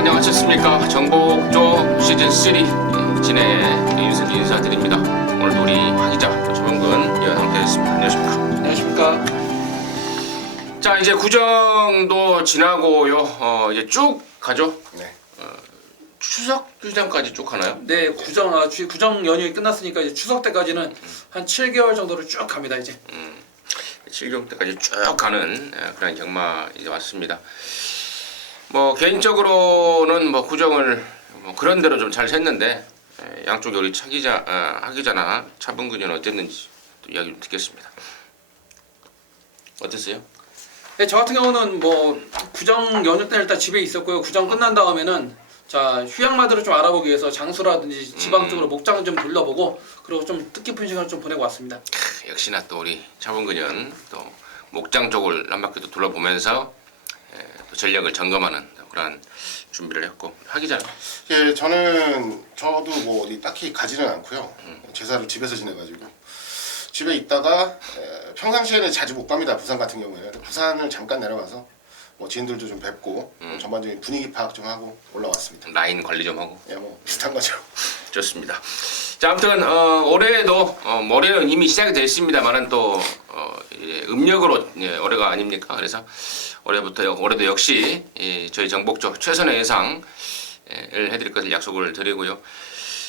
안녕하셨습니까. 정복조 시즌3 진행의 윤석이 인사드립니다. 오늘도 우리 황기자 또 조병근 위원 함께했습니다. 안녕하십니까. 안녕하십니까. 자, 이제 구정도 지나고요. 이제 쭉 가죠. 네. 추석 휴장까지 쭉 가나요? 네, 구정 연휴가 끝났으니까 이제 추석 때까지는 한 7개월 정도로 쭉 갑니다 이제. 7개월 때까지 쭉 가는 그런 경마 이제 왔습니다. 뭐 개인적으로는 뭐 구정을 뭐 그런 대로 좀 잘 샜는데 양쪽에 우리 하기자나 차범근이는 어땠는지 또 이야기 좀 듣겠습니다. 어땠어요? 네, 저 같은 경우는 뭐 구정 연휴 때는 일단 집에 있었고요. 구정 끝난 다음에는 자 휴양마들을 좀 알아보기 위해서 장수라든지 지방 쪽으로 목장 좀 돌려보고 그리고 좀 뜻깊은 시간을 좀 보내고 왔습니다. 역시나 또 우리 차범근은 또 목장 쪽을 한 바퀴 또 둘러보면서 또 전력을 점검하는 그런 준비를 했고 하기잖아. 예, 저도 뭐 어디 딱히 가지는 않고요. 제사를 집에서 지내가지고 집에 있다가 평상시에는 자주 못 갑니다. 부산 같은 경우에는 부산을 잠깐 내려가서 뭐 지인들도 좀 뵙고 전반적인 분위기 파악 좀 하고 올라왔습니다. 라인 관리 좀 하고. 예, 뭐 비슷한 거죠. 좋습니다. 자, 아무튼 올해도 올해는 이미 시작이 됐습니다만은 또 음력으로 올해가 아닙니까? 그래서 올해도 역시 저희 정복조 최선의 예상을 해드릴 것을 약속을 드리고요.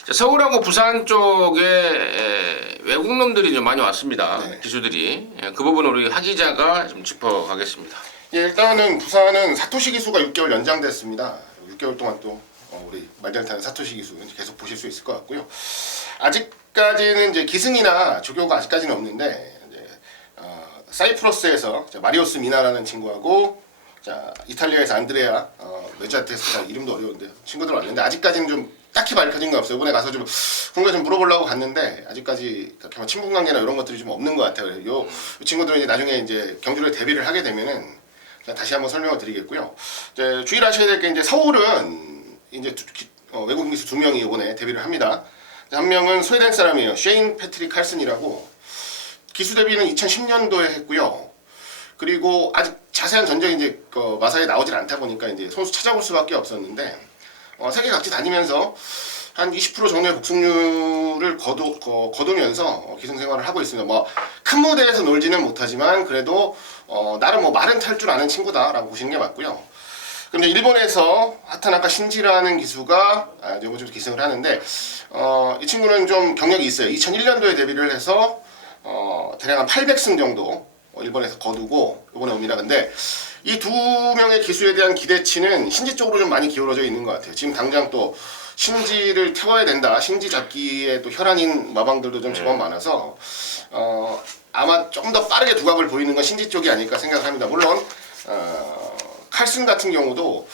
자, 서울하고 부산 쪽에 외국 놈들이 좀 많이 왔습니다. 네. 기수들이 그 부분을 우리 하 기자가 좀 짚어가겠습니다. 예, 일단은 부산은 사토시 기수가 6개월 연장됐습니다. 6개월 동안 또 우리 말잘 타는 사토시 기수 계속 보실 수 있을 것 같고요. 아직까지는 이제 기승이나 조교가 아직까지는 없는데 이제 사이프러스에서 마리오스 미나라는 친구하고 자 이탈리아에서 안드레아 메자테스타 이름도 어려운데 친구들 왔는데 아직까지는 좀 딱히 밝혀진 거 없어요. 이번에 가서 좀 그런 거 좀 물어보려고 갔는데 아직까지 그렇게 친분 관계나 이런 것들이 좀 없는 것 같아요. 요 친구들은 이제 나중에 이제 경주를 데뷔를 하게 되면은 다시 한번 설명을 드리겠고요. 이제 주의하셔야 될 게 이제 서울은 이제 외국인 기수 2명이 이번에 데뷔를 합니다. 한 명은 스웨덴 사람이에요. 쉐인 패트릭 칼슨이라고 기수 데뷔는 2010년도에 했고요. 그리고 아직 자세한 전적이 이제 마사에 나오질 않다 보니까 이제 선수 찾아볼 수밖에 없었는데 세계 각지 다니면서 한 20% 정도의 복승률을 거두면서 기승 생활을 하고 있습니다. 뭐 큰 무대에서 놀지는 못하지만 그래도 나름 뭐 말은 탈 줄 아는 친구다라고 보시는 게 맞고요. 근데 일본에서 하타나카 신지라는 기수가 이번 주 기승을 하는데 이 친구는 좀 경력이 있어요. 2001년도에 데뷔를 해서 대략 한 800승 정도 일본에서 거두고 이번에 옵니다. 근데 이 두 명의 기수에 대한 기대치는 신지 쪽으로 좀 많이 기울어져 있는 것 같아요. 지금 당장 또 신지를 태워야 된다. 신지 잡기에 또 혈안인 마방들도 좀 제법 많아서 아마 좀 더 빠르게 두각을 보이는 건 신지 쪽이 아닐까 생각합니다. 물론 칼슨 같은 경우도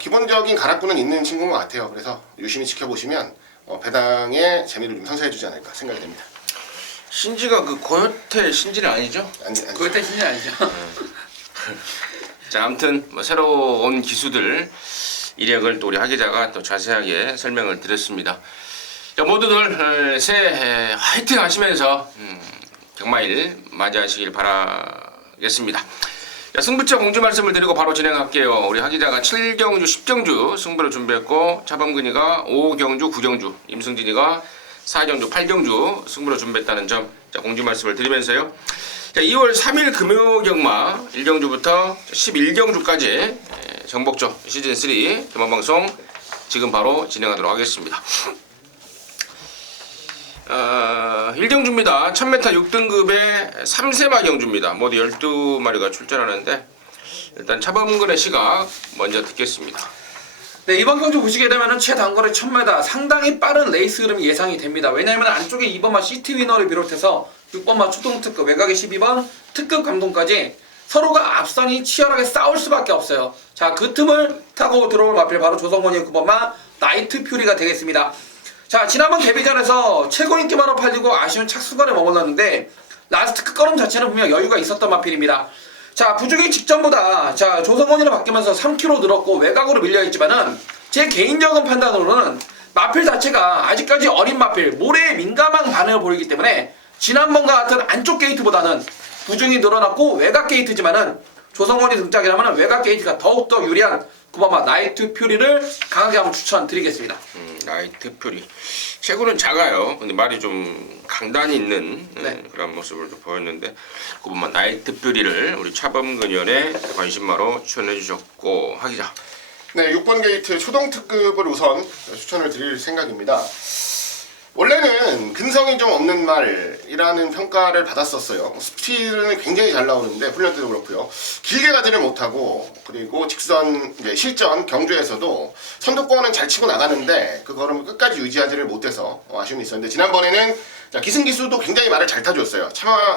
기본적인 가락구는 있는 친구인 것 같아요. 그래서 유심히 지켜보시면 배당의 재미를 좀 선사해주지 않을까 생각이 됩니다. 신지가 그 고요태 신지는 아니죠? 아니죠. 그때 신이 아니죠. 자, 아무튼 뭐 새로 온 기수들 이력을 또 우리 하 기자가 또 자세하게 설명을 드렸습니다. 자, 모두들 새해 화이팅 하시면서 경마일 맞이하시길 바라겠습니다. 자, 승부처 공지 말씀을 드리고 바로 진행할게요. 우리 하 기자가 7경주, 10경주 승부를 준비했고 차범근이가 5경주, 9경주, 임승진이가 4경주, 8경주 승부를 준비했다는 점 공지 말씀을 드리면서요. 자, 2월 3일 금요 경마 1경주부터 11경주까지 정복조 시즌3 경마방송 지금 바로 진행하도록 하겠습니다. 1경주입니다. 1000m 6등급의 3세마 경주입니다. 모두 12마리가 출전하는데 일단 차범근의 시각 먼저 듣겠습니다. 네, 이번 경주 보시게 되면 최단거리 1000m 상당히 빠른 레이스 흐름이 예상이 됩니다. 왜냐하면 안쪽에 2번마 시티 위너를 비롯해서 6번마 초동특급, 외곽의 12번 특급 감동까지 서로가 앞선이 치열하게 싸울 수밖에 없어요. 자, 그 틈을 타고 들어올 마필 바로 조성원의 9번마 나이트 퓨리가 되겠습니다. 자, 지난번 데뷔전에서 최고 인기만으로 팔리고 아쉬운 착수간에 머물렀는데 라스트 끝걸음 자체는 분명 여유가 있었던 마필입니다. 자, 부중이 직전보다 자 조성원이로 바뀌면서 3kg 늘었고 외곽으로 밀려있지만은 제 개인적인 판단으로는 마필 자체가 아직까지 어린 마필, 모래에 민감한 반응을 보이기 때문에 지난번과 같은 안쪽 게이트보다는 부중이 늘어났고 외곽 게이트지만은 조성원이 등짝이라면 외곽 게이트가 더욱더 유리한 9번마 나이트 퓨리를 강하게 한번 추천드리겠습니다. 나이트 퓨리. 체구는 작아요. 근데 말이 좀 강단이 있는 네. 그런 모습을 좀 보였는데 9번마 나이트 퓨리를 우리 차범근연의 관심마로 추천해 주셨고 하기자. 네, 6번 게이트 초동 특급을 우선 추천을 드릴 생각입니다. 원래는 근성이 좀 없는 말이라는 평가를 받았었어요. 스피드는 굉장히 잘 나오는데 훈련 때도 그렇고요. 길게 가지를 못하고 그리고 직선 이제 실전 경주에서도 선두권은 잘 치고 나가는데 그 걸음을 끝까지 유지하지를 못해서 아쉬움이 있었는데 지난번에는 기승기수도 굉장히 말을 잘 타줬어요.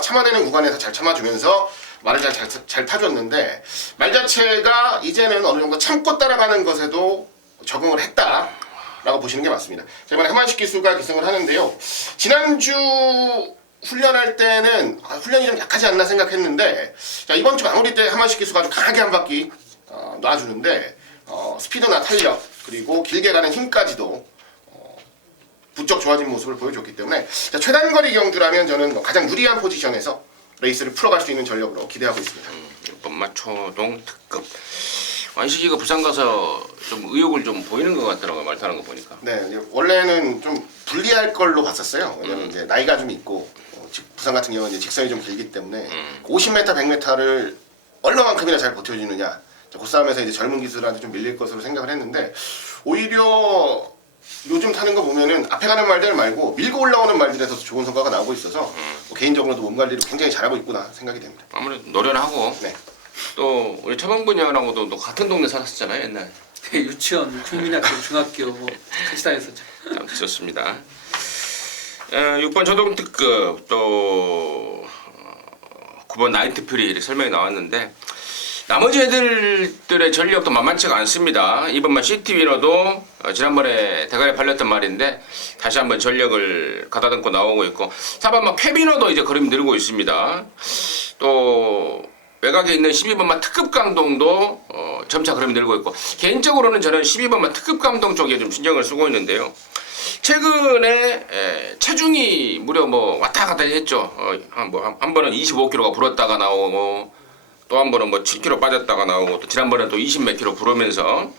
참아내는 구간에서 잘 참아주면서 말을 잘 타줬는데 말 자체가 이제는 어느 정도 참고 따라가는 것에도 적응을 했다. 라고 보시는 게 맞습니다. 자, 이번에 하만식 기수가 기승을 하는데요. 지난주 훈련할 때는 훈련이 좀 약하지 않나 생각했는데 자, 이번 주 마무리 때 하만식 기수가 아주 강하게 한 바퀴 놔주는데 스피드나 탄력 그리고 길게 가는 힘까지도 부쩍 좋아진 모습을 보여줬기 때문에 자, 최단거리 경주라면 저는 가장 유리한 포지션에서 레이스를 풀어갈 수 있는 전력으로 기대하고 있습니다. 6번마 초동 특급. 완식이가 부산 가서 좀 의욕을 좀 보이는 것 같더라고요. 말 타는 거 보니까. 네, 이제 원래는 좀 불리할 걸로 봤었어요. 왜냐면 이제 나이가 좀 있고 부산 같은 경우는 이제 직선이 좀 길기 때문에 50m, 100m를 얼마만큼이나 잘 버텨주느냐. 그 싸움에서 이제 젊은 기술한테 좀 밀릴 것으로 생각을 했는데 오히려 요즘 타는 거 보면은 앞에 가는 말들 말고 밀고 올라오는 말들에서 좋은 성과가 나오고 있어서 뭐 개인적으로도 몸 관리를 굉장히 잘하고 있구나 생각이 됩니다. 아무래도 노련하고 네. 또 우리 차범근 형하고도 또 같은 동네 살았었잖아요 옛날. 유치원, 국민학교, 중학교 뭐 같이 다녔었죠. 참 좋습니다. 6번 초동 특급 또 9번 나이트 퓨리 이렇게 설명이 나왔는데 나머지 애들의 전력도 만만치가 않습니다. 이번만 시티 위너도 지난번에 대가리 팔렸던 말인데 다시 한번 전력을 가다듬고 나오고 있고 4번만 쾌비너도 이제 그림 늘고 있습니다. 또 외곽에 있는 12번만 특급 강동도 점차 그림이 늘고 있고 개인적으로는 저는 12번만 특급 강동 쪽에 좀 신경을 쓰고 있는데요. 최근에 체중이 무려 뭐 왔다 갔다 했죠. 한 번은 25kg가 불었다가 나오고 또 한 번은 뭐 7kg 빠졌다가 나오고 또 지난번에 또 20몇 kg 부르면서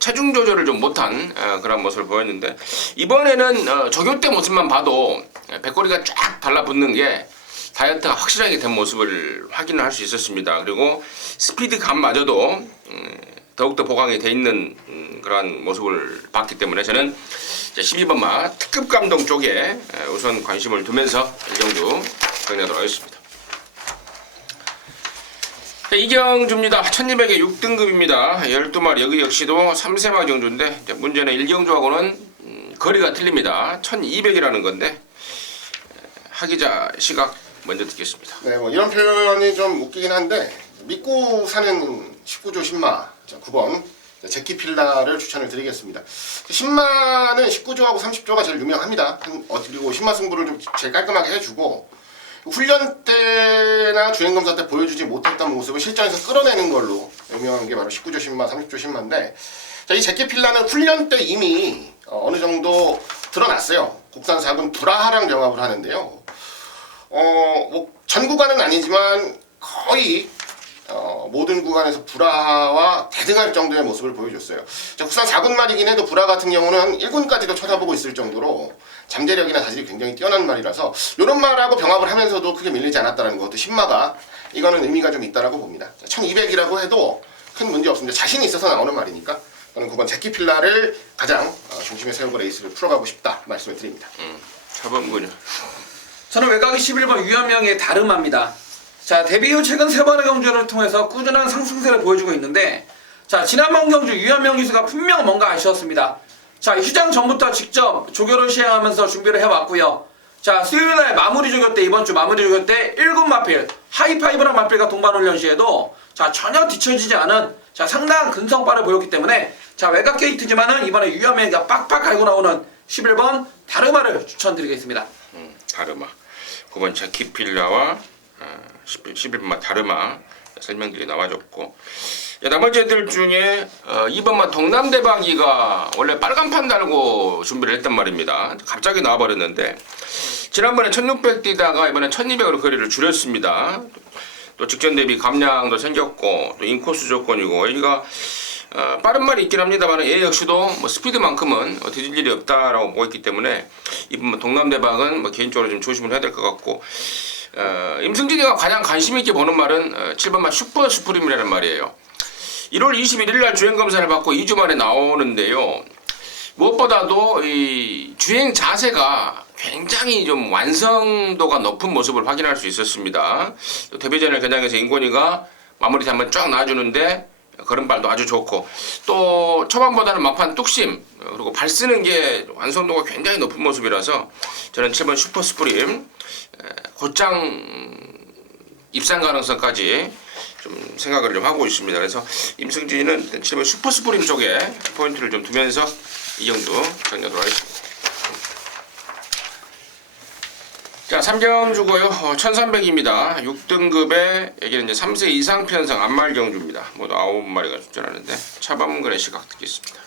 체중 조절을 좀 못한 그런 모습을 보였는데 이번에는 조교 때 모습만 봐도 배꼽리가 쫙 달라붙는 게 다이어트가 확실하게 된 모습을 확인을 할 수 있었습니다. 그리고 스피드 감마저도 더욱더 보강이 돼 있는 그러한 모습을 봤기 때문에 저는 12번마 특급 감동 쪽에 우선 관심을 두면서 일경주 정리하도록 하겠습니다. 이경주입니다. 1200에 6등급입니다. 12마리 여기 역시도 3세마 경주인데 문제는 일경주하고는 거리가 틀립니다. 1200이라는 건데 하기자 시각 먼저 듣겠습니다. 네, 뭐 이런 표현이 좀 웃기긴 한데 믿고 사는 19조 10마 9번 제키필라를 추천을 드리겠습니다. 10마는 19조하고 30조가 제일 유명합니다. 그리고 10마 승부를 좀 제일 깔끔하게 해주고 훈련 때나 주행검사 때 보여주지 못했던 모습을 실전에서 끌어내는 걸로 유명한 게 바로 19조 10마, 30조 10마인데 자, 이 제키필라는 훈련 때 이미 어느 정도 드러났어요. 국산 4군 브라하랑 경합을 하는데요. 뭐 전 구간은 아니지만 거의 모든 구간에서 브라와 대등할 정도의 모습을 보여줬어요. 자, 국산 4군 말이긴 해도 브라 같은 경우는 1군까지도 쳐다보고 있을 정도로 잠재력이나 자질이 굉장히 뛰어난 말이라서 이런 말하고 병합을 하면서도 크게 밀리지 않았다는 것도 10마가 이거는 의미가 좀 있다라고 봅니다. 1200이라고 해도 큰 문제 없습니다. 자신이 있어서 나오는 말이니까 저는 9번 제키필라를 가장 중심에 세우고 레이스를 풀어가고 싶다 말씀을 드립니다. 차범근요. 저는 외곽이 11번 유현명의 다르마입니다. 자, 데뷔 후 최근 3번의 경주를 통해서 꾸준한 상승세를 보여주고 있는데 자, 지난번 경주 유현명 기수가 분명 뭔가 아쉬웠습니다. 자, 휴장 전부터 직접 조교를 시행하면서 준비를 해왔고요. 자, 수요일날 마무리 조교 때 이번 주 마무리 조교 때 1군 마필 하이파이브랑 마필과 동반 훈련 시에도 자, 전혀 뒤처지지 않은 자, 상당한 근성파를 보였기 때문에 자, 외곽 게이트지만은 이번에 유현명이가 빡빡 갈고 나오는 11번 다르마를 추천드리겠습니다. 다르마 9번 제키필라와 11번마 다르마 설명들이 나와줬고 나머지 애들 중에 2번마 동남대방이가 원래 빨간판 달고 준비를 했단 말입니다. 갑자기 나와버렸는데 지난번에 1600 뛰다가 이번에 1200으로 거리를 줄였습니다. 또 직전 대비 감량도 생겼고 또 인코스 조건이고 여기가 빠른 말이 있긴 합니다만 얘 역시도 뭐 스피드만큼은 뒤질 일이 없다라고 보고 있기 때문에 이번 뭐 동남대박은 뭐 개인적으로 좀 조심을 해야 될 것 같고 임승진이가 가장 관심 있게 보는 말은 7번마 슈퍼 스프림이라는 말이에요. 1월 21일 날 주행 검사를 받고 2주 만에 나오는데요. 무엇보다도 이 주행 자세가 굉장히 좀 완성도가 높은 모습을 확인할 수 있었습니다. 또 데뷔전을 겨냥해서 인권이가 마무리 한번 쫙 놔주는데 걸음발도 아주 좋고 또 초반보다는 막판 뚝심 그리고 발 쓰는 게 완성도가 굉장히 높은 모습이라서 저는 7번 슈퍼 스프림 곧장 입상 가능성까지 좀 생각을 좀 하고 있습니다. 그래서 임승진이는 7번 슈퍼 스프림 쪽에 포인트를 좀 두면서 이 정도 정리하도록 하겠습니다. 자, 3경 주고요. 1300입니다. 6등급에 여기는 이제 3세 이상 편성 안말 경주입니다. 모두 9마리가 출전하는데 차범근의 시각 듣겠습니다.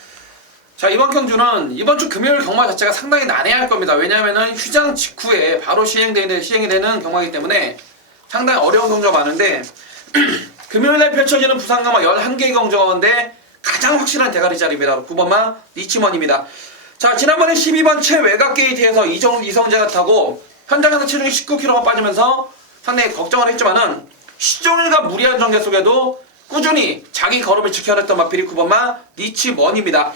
자, 이번 경주는 이번 주 금요일 경마 자체가 상당히 난해할 겁니다. 왜냐하면은 휴장 직후에 바로 시행이 되는 경마이기 때문에 상당히 어려운 경주가 많은데 금요일날 펼쳐지는 부산 경마 11개 경주인데 가장 확실한 대가리 자리입니다. 9번마 리치먼입니다. 자, 지난번에 12번 최외곽 게이트에서 이성재가 타고 현장에서 체중이 19kg가 빠지면서 상당히 걱정을 했지만은 시종일과 무리한 전개 속에도 꾸준히 자기 걸음을 지켜냈던 마필이 9번마 리치먼입니다.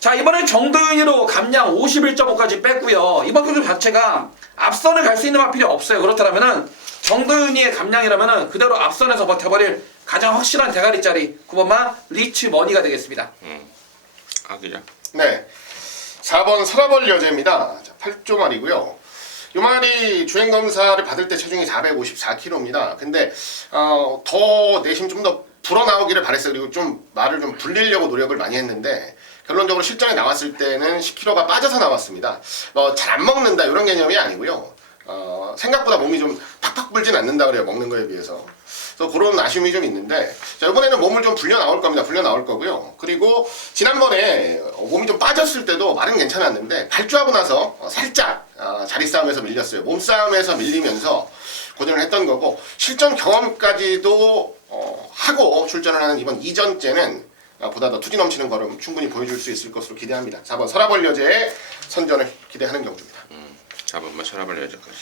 자, 이번에 정도윤이로 감량 51.5까지 뺐고요. 이번 경주 자체가 앞선을 갈 수 있는 마필이 없어요. 그렇다면은 정도윤이의 감량이라면은 그대로 앞선에서 버텨버릴 가장 확실한 대가리짜리 9번마 리치머니가 되겠습니다. 그죠? 네. 4번 서라벌 여제입니다. 8조 말이고요. 이 말이 주행 검사를 받을 때 체중이 454kg입니다. 근데 더 내심 좀 더 불어나오기를 바랬어요. 그리고 좀 말을 좀 불리려고 노력을 많이 했는데 결론적으로 실전에 나왔을 때는 10kg가 빠져서 나왔습니다. 잘 안 먹는다 이런 개념이 아니고요. 생각보다 몸이 좀 팍팍 불진 않는다 그래요. 먹는 거에 비해서. 그래서 그런 아쉬움이 좀 있는데 자, 이번에는 몸을 좀 불려 나올 겁니다. 불려 나올 거고요. 그리고 지난번에 몸이 좀 빠졌을 때도 말은 괜찮았는데 발주하고 나서 살짝 자리 싸움에서 밀렸어요. 몸싸움에서 밀리면서 고전을 했던 거고 실전 경험까지도 하고 출전을 하는 이번 2전째는 보다 더 투지 넘치는 걸음 충분히 보여줄 수 있을 것으로 기대합니다. 4번 서라벌 여제의 선전을 기대하는 경주입니다. 4번마 서라벌 여제까지.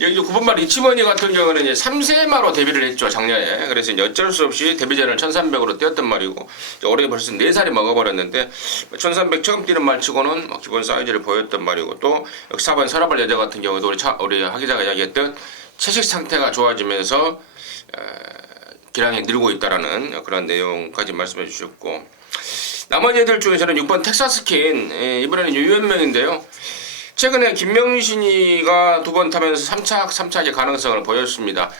여기 9번마 리치머니 같은 경우는 이제 3세마로 데뷔를 했죠, 작년에. 그래서 이제 어쩔 수 없이 데뷔전을 1300으로 뛰었던 말이고, 올해 벌써 4살이 먹어버렸는데, 1300 처음 뛰는 말치고는 기본 사이즈를 보였던 말이고, 또 4번 서라벌 여제 같은 경우도 우리 하 기자가 이야기했던 채식 상태가 좋아지면서 기량이 늘고 있다라는 그런 내용까지 말씀해 주셨고, 나머지 애들 중에서는 6번 텍사스킨, 이번에는 유연명인데요. 최근에 김명신이가 2번 타면서 3착의 가능성을 보였습니다.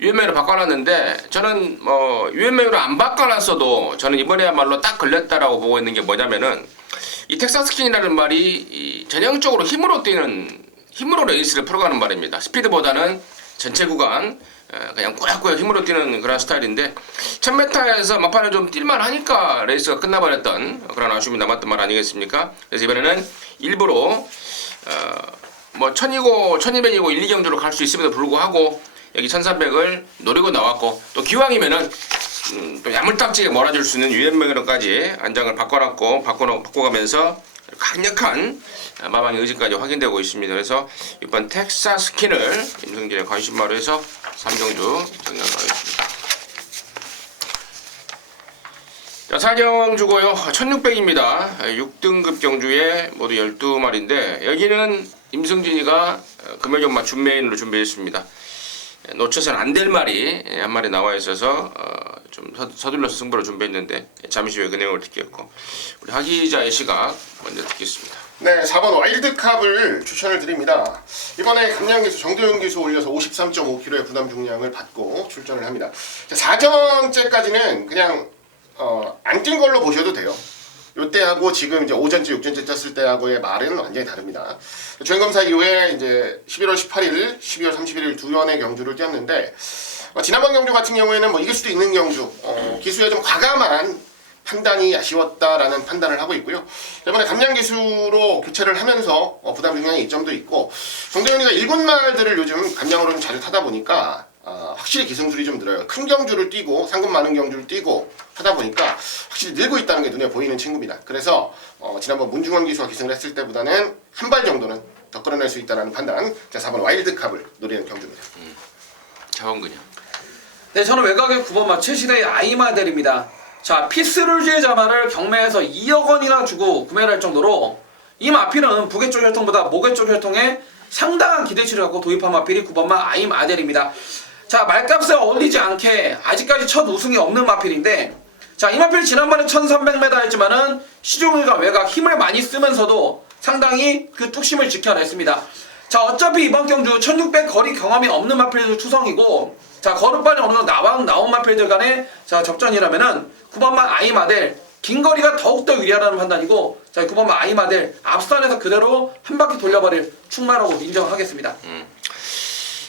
유연명으로 바꿔놨는데 저는 유연명으로 안 바꿔놨어도 저는 이번에야말로 딱 걸렸다라고 보고 있는 게 뭐냐면은 이 텍사스킨이라는 말이 전형적으로 힘으로 레이스를 풀어가는 말입니다. 스피드보다는 전체 구간 그냥 꾸역꾸역 힘으로 뛰는 그런 스타일인데 1000m에서 막판에 좀 뛸만 하니까 레이스가 끝나버렸던 그런 아쉬움이 남았던 말 아니겠습니까? 그래서 이번에는 일부러 1000이고 1200이고 1, 2경주로 갈 수 있음에도 불구하고 여기 1300을 노리고 나왔고 또 기왕이면은 또 야물딱지게 몰아줄 수 있는 유연명으로까지 안장을 바꿔가면서 강력한 마방의 의지까지 확인되고 있습니다. 그래서 이번 텍사스킨을 임승진의 관심마로 해서 3경주 정리하도록 하겠습니다. 자, 4경 주고요. 1600입니다. 6등급 경주에 모두 12마리인데 여기는 임승진이가 금요경마 준메인으로 준비했습니다. 놓쳐서는 안 될 말이 한 마리 나와 있어서 좀 서둘러서 승부를 준비했는데 잠시 후에 그 내용을 듣겠고 우리 하 기자의 시각 먼저 듣겠습니다. 네, 4번 와일드캅을 추천을 드립니다. 이번에 감량기수 정도윤 기수 올려서 53.5kg의 부담 중량을 받고 출전을 합니다. 4전째까지는 그냥 안 뛴 걸로 보셔도 돼요. 요때하고 지금 이제 5전째, 6전째 쪘을 때하고의 말은 완전히 다릅니다. 주행검사 이후에 이제 11월 18일, 12월 31일 두 연의 경주를 뛰었는데 지난번 경주 같은 경우에는 이길 수도 있는 경주, 기수에 좀 과감한 판단이 아쉬웠다라는 판단을 하고 있고요. 이번에 감량 기수로 교체를 하면서 부담 중량의 이점도 있고 정도윤이가 일군 말들을 요즘 감량으로 좀 자주 타다 보니까 확실히 기승술이 좀 늘어요. 큰 경주를 뛰고 상금 많은 경주를 뛰고 하다 보니까 확실히 늘고 있다는 게 눈에 보이는 친구입니다. 그래서 지난번 문중원 기수가 기승을 했을 때보다는 한 발 정도는 더 끌어낼 수 있다는 판단. 자, 4번 와일드캅을 노리는 경주입니다. 차원근이요. 네, 저는 외곽의 9번 최시대의 아이마델입니다. 자, 피스룰즈의 자마를 경매에서 2억 원이나 주고 구매를 할 정도로 이 마필은 북의 쪽 혈통보다 목의 쪽 혈통에 상당한 기대치를 갖고 도입한 마필이 9번마 아이마델입니다. 자, 말값에 어울리지 않게 아직까지 첫 우승이 없는 마필인데, 자, 이 마필 지난번에 1300m 했지만은 시종일과 외곽 힘을 많이 쓰면서도 상당히 그 뚝심을 지켜냈습니다. 자, 어차피 이번 경주 1600 거리 경험이 없는 마필도 투성이고, 자, 거듭발이 어느 정도 나온 마필들 간의 자, 접전이라면은 9번마 아이마델 긴 거리가 더욱더 유리하다는 판단이고, 자, 9번마 아이마델 앞선에서 그대로 한 바퀴 돌려버릴 충만하고 인정하겠습니다.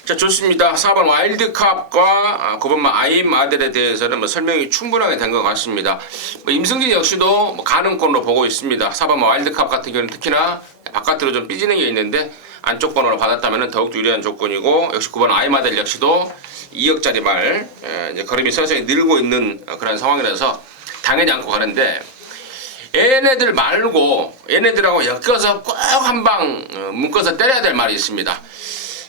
자, 좋습니다. 4번 와일드캅과 9번마 아이마델에 대해서는 설명이 충분하게 된 것 같습니다. 임승진 역시도 가능권으로 보고 있습니다. 4번 와일드캅 같은 경우는 특히나 바깥으로 좀 삐지는 게 있는데 안쪽 번호로 받았다면 더욱더 유리한 조건이고, 역시 9번 아이마델 역시도 2억짜리 말 이제 걸음이 서서히 늘고 있는 그런 상황이라서 당연히 안고 가는데, 얘네들 말고 얘네들하고 엮여서 꼭 한 방 묶어서 때려야 될 말이 있습니다.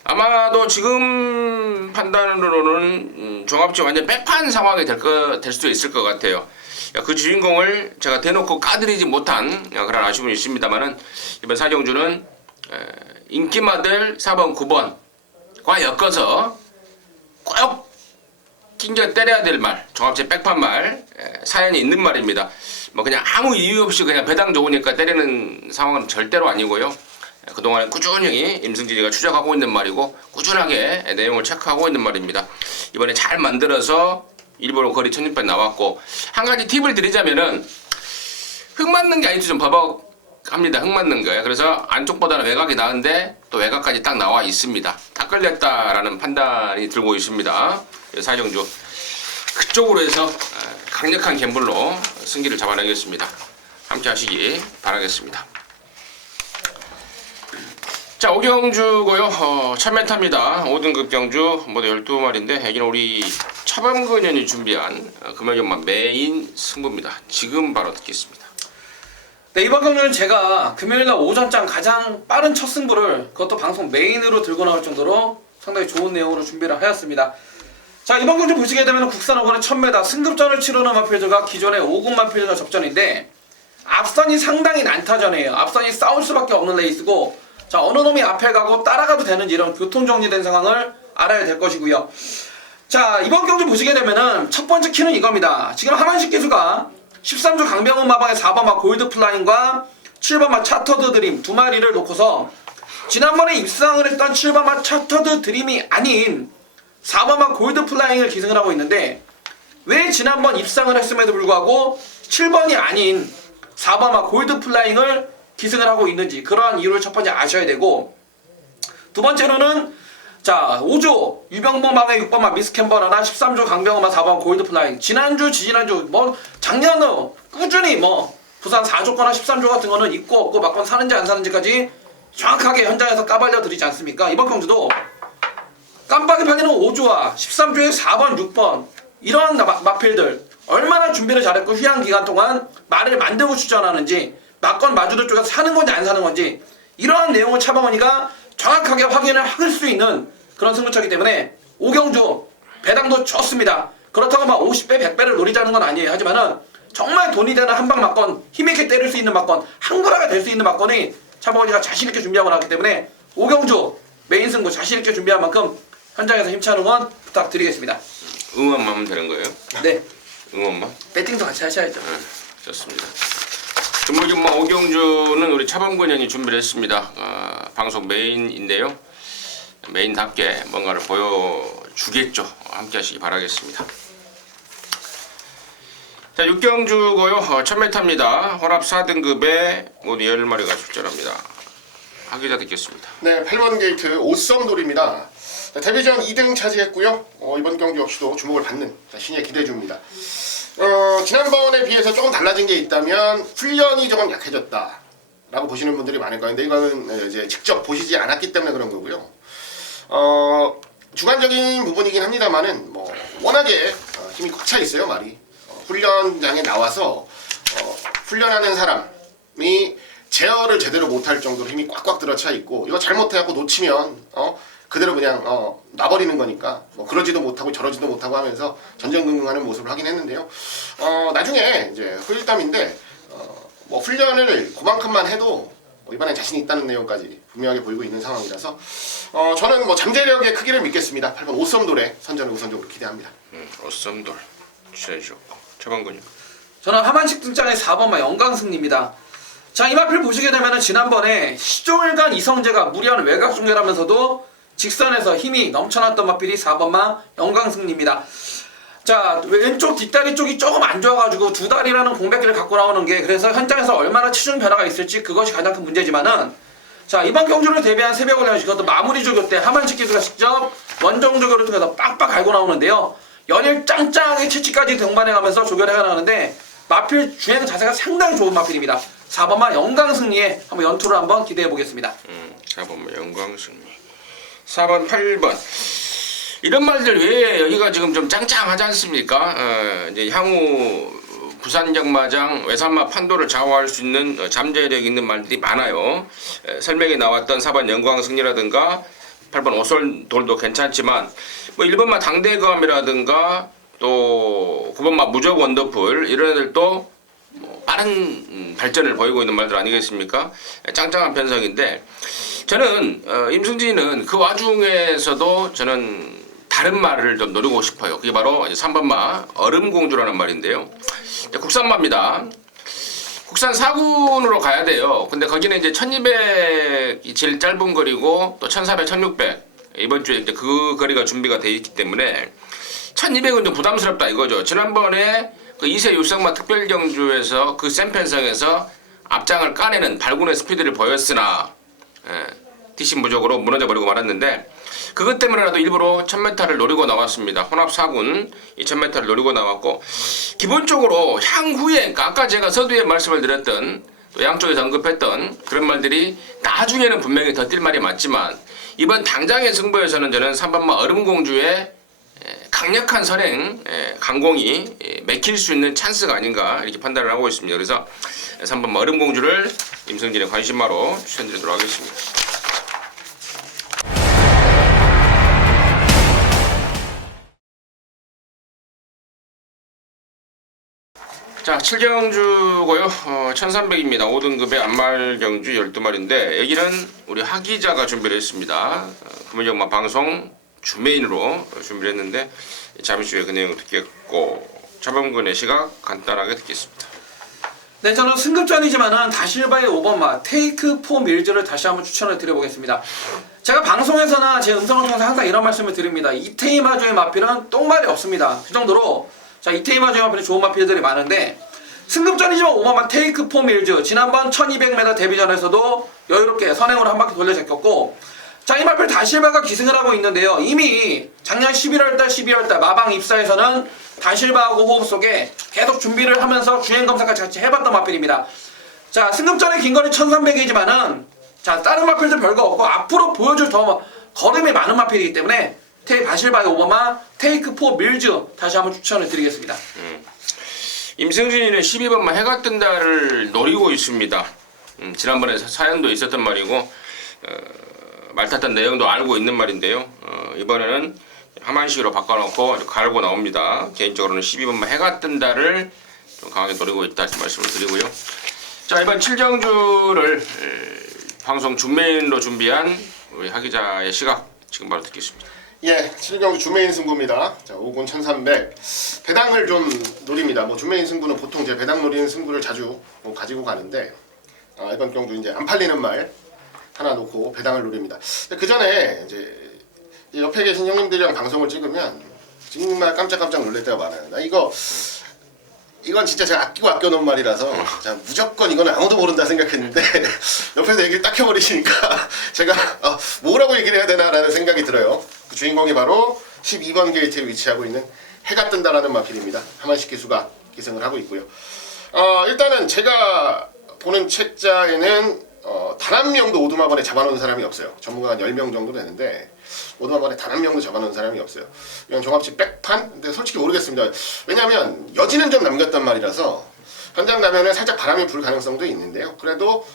아마도 지금 판단으로는 종합지 완전 백판 상황이 될 수도 있을 것 같아요. 그 주인공을 제가 대놓고 까드리지 못한 그런 아쉬움이 있습니다만은, 이번 사경주는 인기마들 4번 9번과 엮어서 꼭 낑겨 때려야 될 말, 종합제 백판 말, 사연이 있는 말입니다. 뭐 그냥 아무 이유 없이 그냥 배당 좋으니까 때리는 상황은 절대로 아니고요. 그동안 꾸준히 임승진이가 추적하고 있는 말이고, 꾸준하게 내용을 체크하고 있는 말입니다. 이번에 잘 만들어서 일부러 거리 1600 나왔고, 한 가지 팁을 드리자면은 흙 맞는 게 아니죠. 좀 버벅합니다. 흙 맞는 거예요. 그래서 안쪽보다는 외곽이 나은데 또 외곽까지 딱 나와 있습니다. 다 끌렸다라는 판단이 들고 있습니다. 사경주 그쪽으로 해서 강력한 갬블로 승기를 잡아내겠습니다. 함께 하시기 바라겠습니다. 자, 5경주고요. 1000m입니다. 5등급 경주 모두 12마리인데 여기는 우리 차범근현이 준비한 금요일만 메인 승부입니다. 지금 바로 듣겠습니다. 네, 이번 경주는 제가 금요일날 오전장 가장 빠른 첫 승부를 그것도 방송 메인으로 들고 나올 정도로 상당히 좋은 내용으로 준비를 하였습니다. 자, 이번 경주 보시게 되면 국산 5권의 1000m 승급전을 치르는 마필들과 기존의 5군 마필들과 접전인데, 앞선이 상당히 난타전이에요. 앞선이 싸울 수밖에 없는 레이스고, 자, 어느 놈이 앞에 가고 따라가도 되는지 이런 교통정리된 상황을 알아야 될 것이고요. 자, 이번 경주 보시게 되면은 첫 번째 키는 이겁니다. 지금 하만식 기수가 13주 강병훈 마방의 4번마 골드 플라잉과 7번마 차터드 드림 두 마리를 놓고서 지난번에 입상을 했던 7번마 차터드 드림이 아닌 4번마 골드 플라잉을 기승을 하고 있는데, 왜 지난번 입상을 했음에도 불구하고 7번이 아닌 4번마 골드 플라잉을 기승을 하고 있는지, 그러한 이유를 첫 번째 아셔야 되고, 두 번째로는 자, 5조 유병봉방의 6번마 미스캔버너나 13조 강병호마 4번 골드플라잉, 지난주 지지난주 뭐 작년에 꾸준히 뭐 부산 4조거나 13조 같은 거는 있고 없고 막건 사는지 안 사는지까지 정확하게 현장에서 까발려 드리지 않습니까? 이번 경주도 깜빡이 팔리는 5조와 13조의 4번 6번 이런 마필들 얼마나 준비를 잘했고 휴양 기간 동안 말을 만들고 출전하는지, 막건 마주들 쪽에서 사는 건지 안 사는 건지, 이러한 내용을 차범원이가 정확하게 확인을 할 수 있는 그런 승부처이기 때문에 5경주 배당도 좋습니다. 그렇다고 막 50배 100배를 노리자는 건 아니에요. 하지만은 정말 돈이 되는 한방 막건, 힘있게 때릴 수 있는 막건, 한구라가 될 수 있는 막건이 차범원이가 자신있게 준비하고 나왔기 때문에 5경주 메인 승부 자신있게 준비한 만큼 현장에서 힘찬 응원 부탁드리겠습니다. 응원만 하면 되는 거예요? 네, 응원만? 배팅도 같이 하셔야죠. 좋습니다. 금요일만 5경주는 우리 차범근현이 준비를 했습니다. 방송 메인인데요. 메인답게 뭔가를 보여주겠죠. 함께 하시기 바라겠습니다. 자, 6경주고요. 1000m입니다. 혼합 4등급에 모두 10마리가 출전합니다. 하기자 듣겠습니다. 네, 8번 게이트 오썸돌입니다. 데뷔전 2등 차지했고요. 이번 경기 역시도 주목을 받는 신예 기대주입니다. 지난번에 비해서 조금 달라진 게 있다면 훈련이 조금 약해졌다 라고 보시는 분들이 많을 거예요. 근데 이거는 이제 직접 보시지 않았기 때문에 그런 거고요. 주관적인 부분이긴 합니다만은 뭐 워낙에 힘이 꽉 차 있어요 말이. 훈련장에 나와서 훈련하는 사람이 제어를 제대로 못할 정도로 힘이 꽉꽉 들어차 있고 이거 잘못해갖고 놓치면 그대로 그냥 놔버리는 거니까 뭐 그러지도 못하고 저러지도 못하고 하면서 전전긍긍하는 모습을 하긴 했는데요. 나중에 이제 후일담인데 뭐 훈련을 그만큼만 해도 이번에 자신이 있다는 내용까지 분명하게 보이고 있는 상황이라서 저는 뭐 잠재력의 크기를 믿겠습니다. 8번 오썸돌의 선전을 우선적으로 기대합니다. 오썸돌 추천해주셨고 최방군요. 저는 하만식 등장의 4번마 영광승리입니다. 자, 이 마필 보시게 되면은 지난번에 시종일관 이성재가 무리한 외곽 중계를 하면서도 직선에서 힘이 넘쳐났던 마필이 4번마 영광승리입니다. 자, 왼쪽 뒷다리 쪽이 조금 안 좋아가지고 두 다리라는 공백기를 갖고 나오는 게 그래서 현장에서 얼마나 체중 변화가 있을지 그것이 가장 큰 문제지만은 자, 이번 경주를 대비한 새벽 훈련 시간도 마무리 조교 때 하만식 기수가 직접 원정 조교를 통해서 빡빡 갈고 나오는데요. 연일 짱짱하게 채취까지 동반해가면서 조교를 해나가는데 마필 주행 자세가 상당히 좋은 마필입니다. 4번마 영광승리에 한번 연투를 한번 기대해 보겠습니다. 4번마 영광승리. 4번 8번 이런 말들 왜 여기가 지금 좀 짱짱하지 않습니까? 이제 향후 부산 경마장 외산마 판도를 좌우할 수 있는 잠재력 있는 말들이 많아요. 설명에 나왔던 4번 영광승리라든가 8번 오솔돌도 괜찮지만 뭐 1번마 당대감이라든가 또 9번마 무적 원더풀 이런 애들도 뭐 빠른 발전을 보이고 있는 말들 아니겠습니까? 짱짱한 편성인데 저는 임승진은 그 와중에서도 저는 다른 말을 좀 노리고 싶어요. 그게 바로 3번마 얼음공주라는 말인데요. 국산마입니다. 국산 4군으로 가야 돼요. 근데 거기는 이제 1200이 제일 짧은 거리고 또 1400, 1600 이번 주에 이제 그 거리가 준비가 돼 있기 때문에 1200은 좀 부담스럽다 이거죠. 지난번에 그 2세 유성마 특별경주에서 그 센 편성에서 앞장을 까내는 발군의 스피드를 보였으나 뒷심 부족으로 무너져버리고 말았는데 그것 때문에라도 일부러 1000m를 노리고 나왔습니다. 혼합 4군 2000m를 노리고 나왔고 기본적으로 향후에 그러니까 아까 제가 서두에 말씀을 드렸던 또 양쪽에서 언급했던 그런 말들이 나중에는 분명히 더 뛸 말이 맞지만 이번 당장의 승부에서는 저는 3번마 얼음공주의 강력한 선행 강공이 맥힐 수 있는 찬스가 아닌가 이렇게 판단을 하고 있습니다. 그래서 3번마 얼음공주를 임승진의 관심마로 추천드리도록 하겠습니다. 자, 7경주고요. 1300입니다. 5등급의 안말경주 12마리인데 여기는 우리 하기자가 준비를 했습니다. 금요일경마 방송 주메인으로 준비를 했는데 잠시 후에 그 내용을 듣겠고 차범근의 시각 간단하게 듣겠습니다. 네, 저는 승급전이지만은 다실바의 5번마 테이크 포 밀즈를 다시 한번 추천을 드려보겠습니다. 제가 방송에서나 제 음성을 통해서 항상 이런 말씀을 드립니다. 이테이마조의 마필은 똥말이 없습니다. 그 정도로 자, 이테이마조의 마필은 좋은 마필들이 많은데 승급전이지만 5번마 테이크 포 밀즈 지난번 1200m 데뷔전에서도 여유롭게 선행으로 한 바퀴 돌려 제꼈고 자, 이 마필 다실바가 기승을 하고 있는데요. 이미 작년 11월달 12월달 마방 입사에서는 다실바하고 호흡 속에 계속 준비를 하면서 주행검사까지 같이 해봤던 마필입니다. 자, 승급전의 긴 거리 1300이지만은 자, 다른 마필도 별거 없고 앞으로 보여줄 더 걸음이 많은 마필이기 때문에 다실바의 5번마 테이크 포 밀즈 다시 한번 추천을 드리겠습니다. 임승진이는 12번마 해가 뜬다를 노리고 있습니다. 지난번에 사연도 있었던 말이고 말 탔던 내용도 알고 있는 말인데요. 이번에는 하만식으로 바꿔놓고 갈고 나옵니다. 개인적으로는 12번마 해가 뜬다를 좀 강하게 노리고 있다 말씀을 드리고요. 자, 이번 7경주를 방송 준메인으로 준비한 우리 하기자의 시각 지금 바로 듣겠습니다. 예, 7경주 주메인 승부입니다. 자, 5군 1300 배당을 좀 노립니다. 뭐 주메인 승부는 보통 제 배당 노리는 승부를 자주 가지고 가는데 이번 경주 이제 안 팔리는 말 하나 놓고 배당을 노립니다. 그 전에 이제 옆에 계신 형님들이랑 방송을 찍으면 정말 깜짝깜짝 놀랄 때가 많아요. 나 이건 진짜 제가 아껴놓은 말이라서 자, 무조건 이거는 아무도 모른다 생각했는데 옆에서 얘기를 딱 해버리시니까 제가 뭐라고 얘기를 해야 되나라는 생각이 들어요. 그 주인공이 바로 12번 게이트에 위치하고 있는 해가 뜬다라는 마필입니다. 하만식 기수가 기승을 하고 있고요. 일단은 제가 보는 책자에는 단 한 명도 오두마번에 잡아놓은 사람이 없어요. 전문가 한 10명 정도 되는데 오두마번에 단 한 명도 잡아놓은 사람이 없어요. 그냥 종합식 백판? 근데 솔직히 모르겠습니다. 왜냐하면 여지는 좀 남겼단 말이라서 현장 가면은 살짝 바람이 불 가능성도 있는데요. 그래도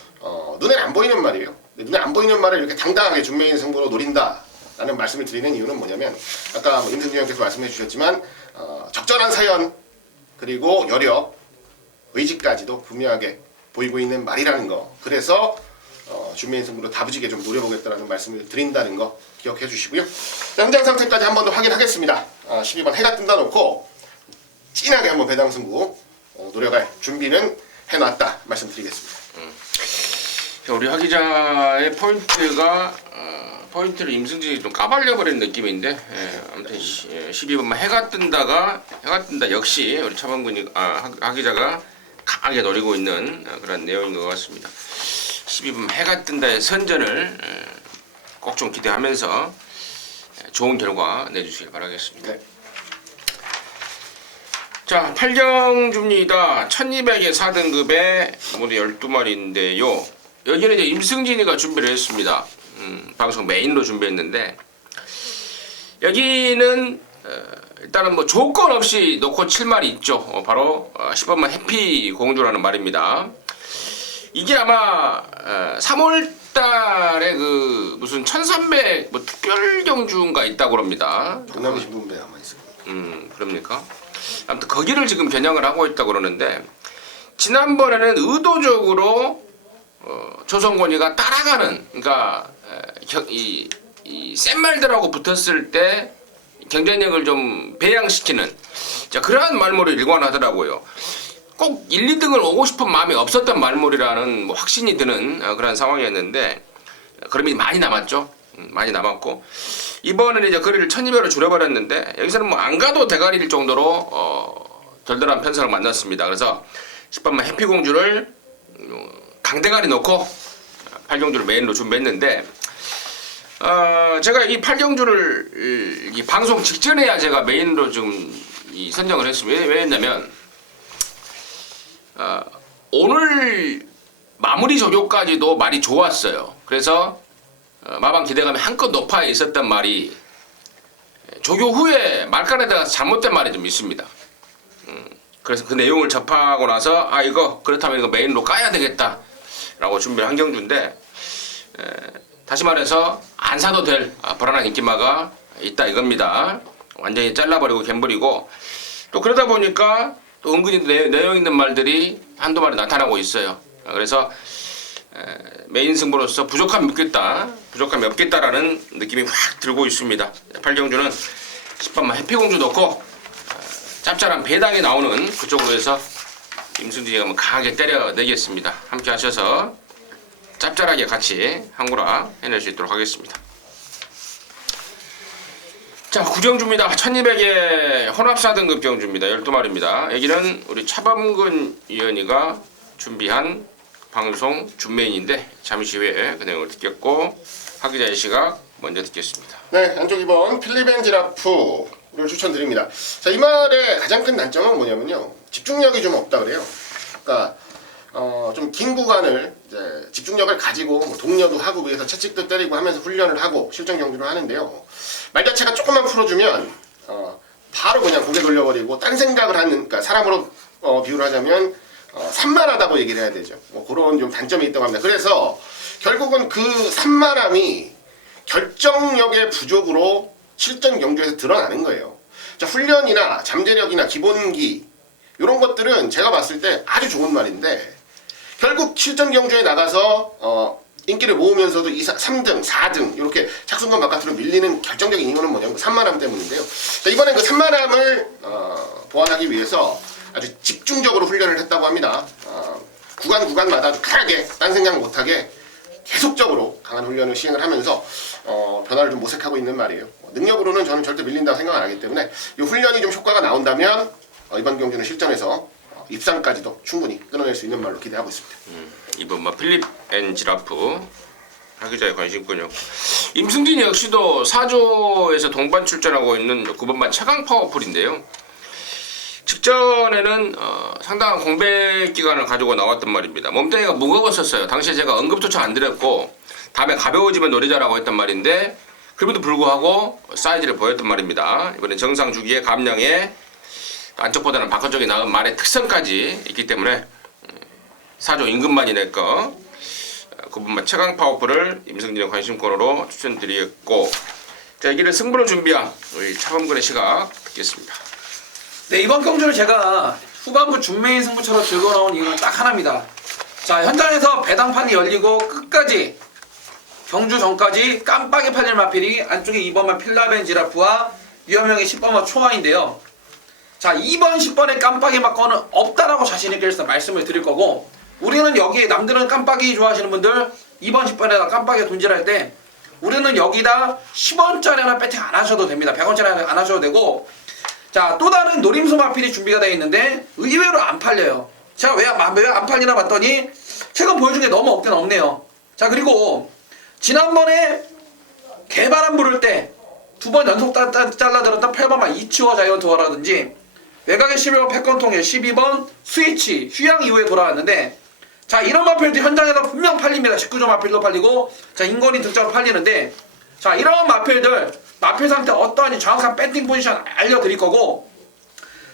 눈에 안 보이는 말이에요. 눈에 안 보이는 말을 이렇게 당당하게 준매인 승부로 노린다라는 말씀을 드리는 이유는 뭐냐면 아까 임승준 의원께서 말씀해 주셨지만 적절한 사연 그리고 여력, 의지까지도 분명하게 보이고 있는 말이라는 거. 그래서 준매인 승부로 다부지게 좀 노려보겠다라는 말씀을 드린다는 거 기억해 주시고요. 현장 상태까지 한 번 더 확인하겠습니다. 12번 해가 뜬다 놓고 진하게 한번 배당 승부 노려갈 준비는 해놨다 말씀드리겠습니다. 우리 하 기자의 포인트를 임승진이 좀 까발려버린 느낌인데 아무튼 12번만 해가 뜬다 역시 우리 차범근이 하 기자가 강하게 노리고 있는 그런 내용인 것 같습니다. 12번 해가 뜬다의 선전을 꼭 좀 기대하면서 좋은 결과 내주시길 바라겠습니다. 네. 자, 8경주입니다. 1200의 4등급에 모두 12마리인데요. 여기는 이제 임승진이가 준비를 했습니다. 방송 메인으로 준비했는데 여기는 일단은 뭐 조건 없이 놓고 7마리 있죠. 바로 10번만 해피 공주라는 말입니다. 이게 아마 3월달에 그 무슨 1300 뭐 특별 경주가 있다고 그럽니다. 동남아 신분배 아마 있을 거예요. 그럽니까? 아무튼 거기를 지금 겨냥을 하고 있다고 그러는데 지난번에는 의도적으로 조성곤이가 따라가는 그러니까 이 센 말들하고 붙었을 때 경쟁력을 좀 배양시키는 그러한 말모를 일관하더라고요. 꼭 1, 2등을 오고 싶은 마음이 없었던 말몰이라는 뭐 확신이 드는 그런 상황이었는데 그럼이 많이 남았죠. 많이 남았고 이번에는 이제 거리를 1200으로 줄여버렸는데 여기서는 뭐 안 가도 대가리일 정도로 덜덜한 편성을 만났습니다. 그래서 10번만 해피공주를 강대가리 놓고 8경주를 메인으로 준비했는데 제가 이 8경주를 이 방송 직전에야 제가 메인으로 좀 선정을 했습니다. 왜 했냐면 오늘 마무리 조교까지도 말이 좋았어요. 그래서 마방 기대감이 한껏 높아 있었던 말이 조교 후에 말간에다가 잘못된 말이 좀 있습니다. 그래서 그 내용을 접하고 나서 이거 그렇다면 이거 메인으로 까야 되겠다 라고 준비를 한 경주인데 다시 말해서 안 사도 될 불안한 인기마가 있다 이겁니다. 완전히 잘라버리고 갬버리고 또 그러다 보니까 또 은근히 내용 있는 말들이 한두 마리 나타나고 있어요. 그래서 메인 승부로서 부족함이 없겠다라는 느낌이 확 들고 있습니다. 8경주는 10번만 해피공주 넣고 짭짤한 배당이 나오는 그쪽으로 해서 임승진이가 한번 강하게 때려내겠습니다. 함께 하셔서 짭짤하게 같이 한구라 해낼 수 있도록 하겠습니다. 자, 9경주입니다. 1200의 혼합 4등급 경주입니다. 12마리입니다. 여기는 우리 차범근 위원이가 준비한 방송 준메인인데 잠시 후에 그 내용을 듣겠고 하기자의 시각 먼저 듣겠습니다. 네, 안쪽 2번 필리벤 지라프를 추천드립니다. 자, 이 말의 가장 큰 단점은 뭐냐면요. 집중력이 좀 없다 그래요. 그러니까 좀 긴 구간을 이제 집중력을 가지고 뭐 동료도 하고 위에서 채찍도 때리고 하면서 훈련을 하고 실전 경주를 하는데요. 말 자체가 조금만 풀어주면 바로 그냥 고개 돌려버리고 딴 생각을 하는, 그러니까 사람으로 비유를 하자면 산만하다고 얘기를 해야 되죠. 뭐 그런 좀 단점이 있다고 합니다. 그래서 결국은 그 산만함이 결정력의 부족으로 실전 경주에서 드러나는 거예요. 자, 훈련이나 잠재력이나 기본기 이런 것들은 제가 봤을 때 아주 좋은 말인데 결국 실전 경주에 나가서 인기를 모으면서도 3등, 4등 이렇게 착순권 바깥으로 밀리는 결정적인 이유는 뭐냐면 산만함 때문인데요. 자, 이번엔 그 산만함을 보완하기 위해서 아주 집중적으로 훈련을 했다고 합니다. 구간마다 아주 강하게 딴 생각 못하게 계속적으로 강한 훈련을 시행을 하면서 변화를 좀 모색하고 있는 말이에요. 능력으로는 저는 절대 밀린다고 생각 안 하기 때문에 이 훈련이 좀 효과가 나온다면 이번 경기는 실전에서 입상까지도 충분히 끊어낼 수 있는 말로 기대하고 있습니다. 이번 필립 앤 지라프 하기자의 관심군요. 임승진 역시도 4조에서 동반 출전하고 있는 9번반 최강 파워풀인데요. 직전에는 상당한 공백 기간을 가지고 나왔단 말입니다. 몸뚱이가 무거웠었어요. 당시에 제가 언급조차 안 드렸고 다음에 가벼워지면 노래자라고 했단 말인데 그럼에도 불구하고 사이즈를 보였단 말입니다. 이번에 정상 주기의 감량에 안쪽보다는 바깥쪽이 나은 말의 특성까지 있기 때문에 4조 임금만이 내거 그 부분만 최강 파워풀을 임성진의 관심권으로 추천드리겠고, 자, 여기는 승부를 준비한 우리 차범근의 시각 듣겠습니다. 네, 이번 경주를 제가 후반부 준메인 승부처럼 들고 나온 이유는 딱 하나입니다. 자, 현장에서 배당판이 열리고 끝까지 경주 전까지 깜빡이 팔릴 마필이 안쪽에 2번만 필라벤 지라프와 유현명의 10번만 초아인데요. 자, 2번 10번의 깜빡이 막거는 없다라고 자신있게 해서 말씀을 드릴 거고, 우리는 여기에 남들은 깜빡이 좋아하시는 분들 2번 10번에다 깜빡이 돈질할 때 우리는 여기다 10원짜리 하나 배팅 안 하셔도 됩니다. 100원짜리 하나 안 하셔도 되고, 자, 또 다른 노림수 마필이 준비가 되어 있는데 의외로 안 팔려요. 제가 왜 안 팔리나 봤더니 최근 보여준 게 너무 없긴 없네요. 자, 그리고 지난번에 개바람 부를 때 두 번 연속 잘라들었던 8번만 이치워 자이언트워라든지 외곽의 11번 패권통일 12번 스위치 휴양 이후에 돌아왔는데, 자, 이런 마필도 현장에서 분명 팔립니다. 19조 마필도 팔리고, 자, 인건이 득자로 팔리는데, 자, 이런 마필들 마필 상태 어떠한지 정확한 배팅 포지션 알려드릴 거고,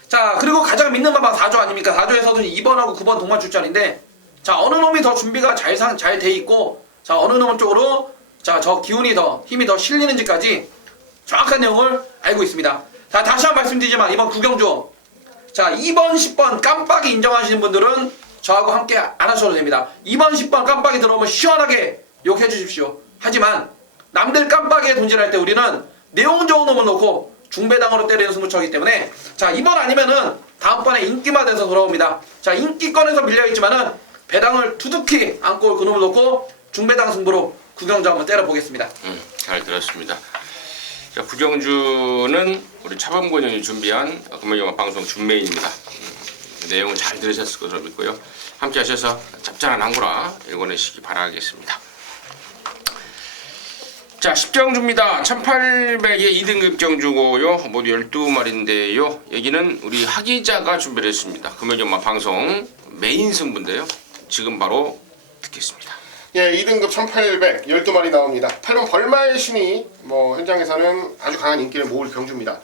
자, 그리고 가장 믿는 마방 4조 아닙니까? 4조에서도 2번하고 9번 동반 출전인데, 자, 어느 놈이 더 준비가 잘 돼 있고, 자, 어느 놈 쪽으로 자, 저 기운이 더 힘이 더 실리는지까지 정확한 내용을 알고 있습니다. 자, 다시 한 번 말씀드리지만 이번 구경주, 자, 2번 10번 깜빡이 인정하시는 분들은 저하고 함께 안 하셔도 됩니다. 2번 10번 깜빡이 들어오면 시원하게 욕해 주십시오. 하지만 남들 깜빡이에 돈질할 때 우리는 내용 좋은 놈을 놓고 중배당으로 때리는 승부처이기 때문에, 자, 이번 아니면은 다음번에 인기만 돼서 돌아옵니다. 자, 인기권에서 밀려있지만은 배당을 두둑히 안고 올 그놈을 놓고 중배당 승부로 구경주 한번 때려보겠습니다. 잘 들었습니다. 자, 구경주는 우리 차범근 형이 준비한 금요일 방송 준메인입니다. 내용은 잘 들으셨을 것으로 믿고요. 함께 하셔서 잡잔한 한구라 읽어내시기 바라겠습니다. 자, 10경주입니다. 1800의 2등급 경주고요. 모두 12마리인데요. 여기는 우리 하기자가 준비를 했습니다. 금요일 방송 메인 승부인데요. 지금 바로 듣겠습니다. 예, 2등급 1800 12마리 나옵니다. 8번 벌마의 신이 현장에서는 아주 강한 인기를 모을 경주입니다.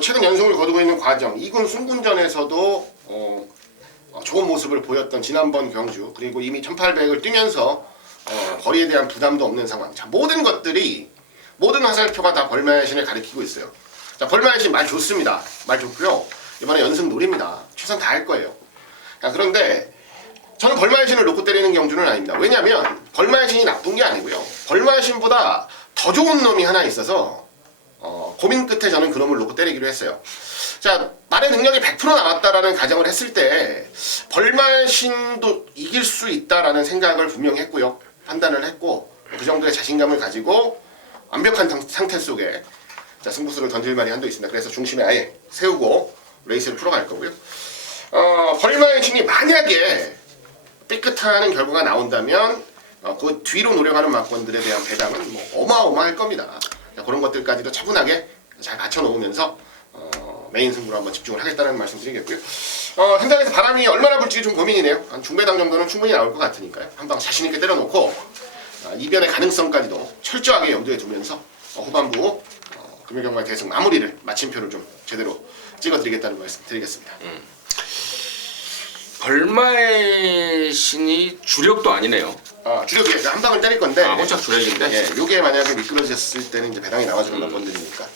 최근 연승을 거두고 있는 과정, 2군 순군전에서도 좋은 모습을 보였던 지난번 경주, 그리고 이미 1800을 뛰면서 거리에 대한 부담도 없는 상황. 자, 모든 화살표가 다 벌마의 신을 가리키고 있어요. 자, 벌마의 신 말 좋습니다. 말 좋고요. 이번에 연승 노립니다. 최선 다할 거예요. 자, 그런데 저는 벌마의 신을 놓고 때리는 경주는 아닙니다. 왜냐하면 벌마의 신이 나쁜 게 아니고요. 벌마의 신보다 더 좋은 놈이 하나 있어서 고민 끝에 저는 그 놈을 놓고 때리기로 했어요. 자, 말의 능력이 100% 나왔다라는 가정을 했을 때 벌마의 신도 이길 수 있다라는 생각을 분명히 했고요. 판단을 했고, 그 정도의 자신감을 가지고 완벽한 상태 속에, 자, 승부수를 던질 만한 한도 있습니다. 그래서 중심에 아예 세우고 레이스를 풀어갈 거고요. 벌마의 신이 만약에 삐끗하는 결과가 나온다면 그 뒤로 노력하는 막권들에 대한 배당은 어마어마할 겁니다. 자, 그런 것들까지도 차분하게 잘 갖춰놓으면서 메인 승부로 한번 집중을 하겠다는 말씀 드리겠고요. 현장에서 바람이 얼마나 불지 좀 고민이네요. 한 중배당 정도는 충분히 나올 것 같으니까요. 한 방 자신있게 때려놓고 이변의 가능성까지도 철저하게 염두에 두면서 후반부 금요경마 대승 마무리를, 마침표를 좀 제대로 찍어드리겠다는 말씀 드리겠습니다. 벌마의 신이 주력도 아니네요. 주력이 한 방을 때릴 건데. 혼짝 주력인데. 예, 요게 만약에 미끄러졌을 때는 이제 배당이 나와주는 막권들이니까.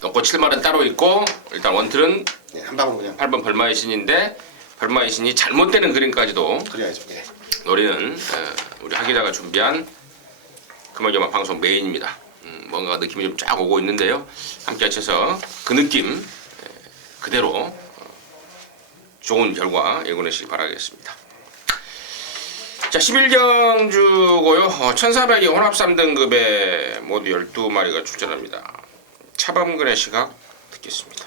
넣고 7말은 따로 있고, 일단 원틀은 예, 한 방으로 그냥 8번 벌마의 신인데, 벌마의 신이 잘못되는 그림까지도 그래야죠. 예. 노리는 우리 하기자가 준비한 금요일 방송 메인입니다. 뭔가 느낌이 좀 쫙 오고 있는데요. 함께 하셔서 그 느낌 그대로 좋은 결과 읽어내시기 바라겠습니다. 자, 11경주고요. 1400의 혼합 3등급에 모두 12마리가 출전합니다. 차범근의 시각 듣겠습니다.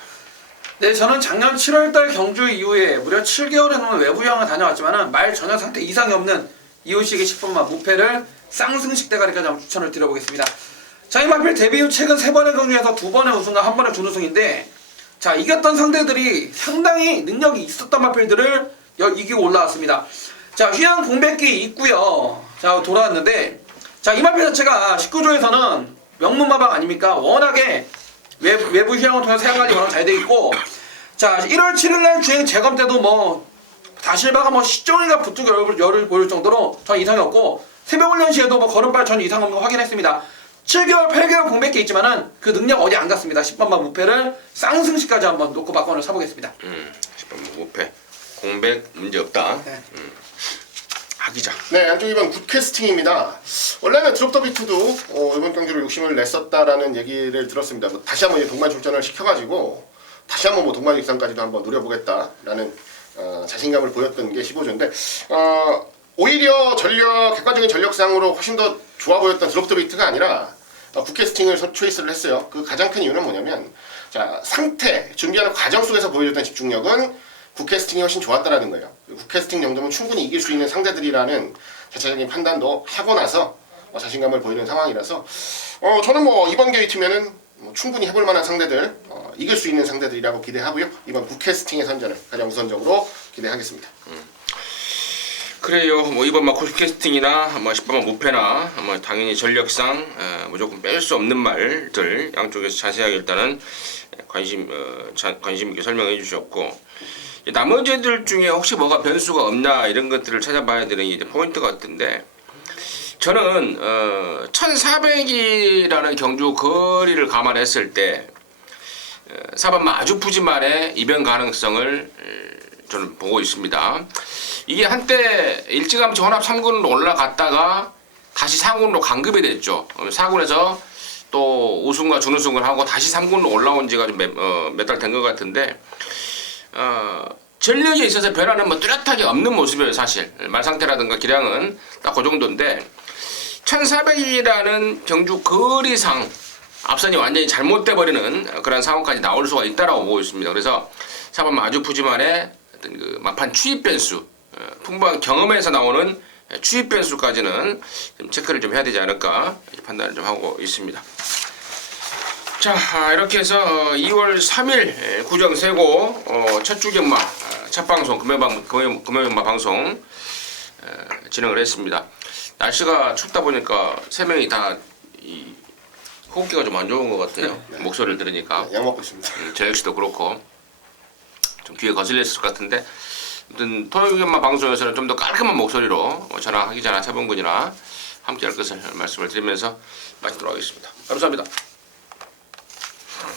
네, 저는 작년 7월달 경주 이후에 무려 7개월에 넘는 외부여행을 다녀왔지만은 말 전혀 상태 이상이 없는 이호식의 10번마 무패를 쌍승식 대가리까지 한번 추천을 드려보겠습니다. 자, 이 마필 데뷔 후 최근 3번의 경주에서 2번의 우승과 1번의 준우승인데, 자, 자, 이겼던 상대들이 상당히 능력이 있었던 마필들을 이기고 올라왔습니다. 자, 휴양 공백기 있고요. 자, 돌아왔는데, 자, 이 마필 자체가 19조에서는 명문 마방 아닙니까? 워낙에 외부 휴양을 통해서 사용관리 워낙 잘 돼 있고, 자, 1월 7일날 주행 재검 때도 뭐 다실바가 뭐 시종이가 부쩍 열을 보일 정도로 전 이상이 없고, 새벽 훈련 시에도 뭐 걸음발 전 이상 없는 거 확인했습니다. 7개월, 8개월 공백기 있지만은 그 능력 어디 안 갔습니다. 10번만 무패를 쌍승시까지 한번 놓고 바꿔을 사보겠습니다. 10번 무패. 공백 문제 없다. 네. 하기자. 네, 안쪽 2번 굿 캐스팅입니다. 원래는 드롭 더 비트도 이번 경기로 욕심을 냈었다라는 얘기를 들었습니다. 뭐 다시 한번 동반 출전을 시켜가지고 다시 한번 뭐 동반 입상까지도 한번 노려보겠다라는 자신감을 보였던 게 15조인데 오히려 객관적인 전력상으로 훨씬 더 좋아 보였던 드롭 더 비트가 아니라 굿캐스팅을 초이스를 했어요. 그 가장 큰 이유는 뭐냐면 자, 상태, 준비하는 과정 속에서 보여줬던 집중력은 굿캐스팅이 훨씬 좋았다라는 거예요. 굿캐스팅 정도면 충분히 이길 수 있는 상대들이라는 자체적인 판단도 하고 나서 자신감을 보이는 상황이라서 저는 뭐 이번 게이트면은 충분히 해볼 만한 상대들, 이길 수 있는 상대들이라고 기대하고요. 이번 굿캐스팅의 선전을 가장 우선적으로 기대하겠습니다. 그래요. 뭐 이번 막 콜캐스팅이나 뭐 10번 무패나 뭐 당연히 전력상 무조건 뺄 수 없는 말들 양쪽에서 자세하게 일단은 관심 있게 설명해 주셨고, 나머지 애들 중에 혹시 뭐가 변수가 없나 이런 것들을 찾아봐야 되는 이제 포인트 같은데, 저는 1400이라는 경주 거리를 감안했을 때 4번 아주 푸짐한의 이변 가능성을 저는 보고 있습니다. 이게 한때 일찌감치 혼합 3군으로 올라갔다가 다시 4군으로 강급이 됐죠. 4군에서 또 우승과 준우승을 하고 다시 3군으로 올라온 지가 좀 몇 달 된 것 같은데, 전력에 있어서 변화는 뭐 뚜렷하게 없는 모습이에요. 사실 말 상태라든가 기량은 딱 그 정도인데, 1400이라는 경주 거리상 앞선이 완전히 잘못돼 버리는 그런 상황까지 나올 수가 있다라고 보고 있습니다. 그래서 4번 아주 푸짐한의 어떤 그 막판 추입 변수, 풍부한 경험에서 나오는 추입 변수까지는 좀 체크를 좀 해야 되지 않을까 판단을 좀 하고 있습니다. 자, 이렇게 해서 2월 3일 구정 세고 첫 주경마 첫 방송 금요경마 방송 진행을 했습니다. 날씨가 춥다 보니까 세 명이 다 호흡기가 좀 안 좋은 것 같아요. 네. 목소리를 들으니까. 약 먹고 있습니다. 저 역시도 그렇고 좀 귀에 거슬렸을 것 같은데, 아무튼 토요일마 방송에서는 좀 더 깔끔한 목소리로 저나 하기자나 차범근이나 함께할 것을 말씀을 드리면서 마치도록 하겠습니다. 감사합니다.